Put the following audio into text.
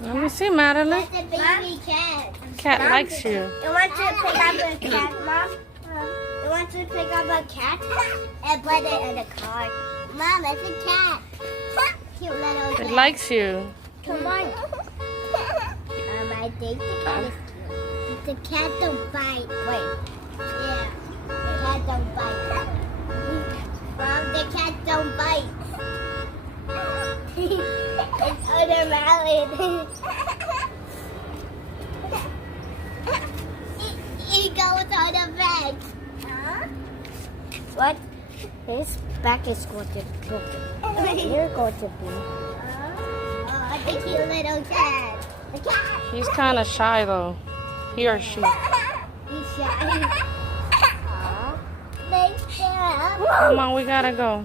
Let me see, Madeline. That's a baby cat. Cat likes you. You want to pick up a cat, Mom? You want to pick up a cat and put it in the car? Mom, it's a cat. Cute little cat. It likes you. Come on. I think the cat is cute. The cat don't bite. Wait. Yeah. The cat don't bite. Mom, the cat don't bite. It's automatic. He goes on the bed. Huh? What? His back is going to be broken. You're going to be. Oh, the cute little cat. The cat. He's kind of shy though. He or she. He's shy. Aw. Thanks, Dad. Come on, we gotta go.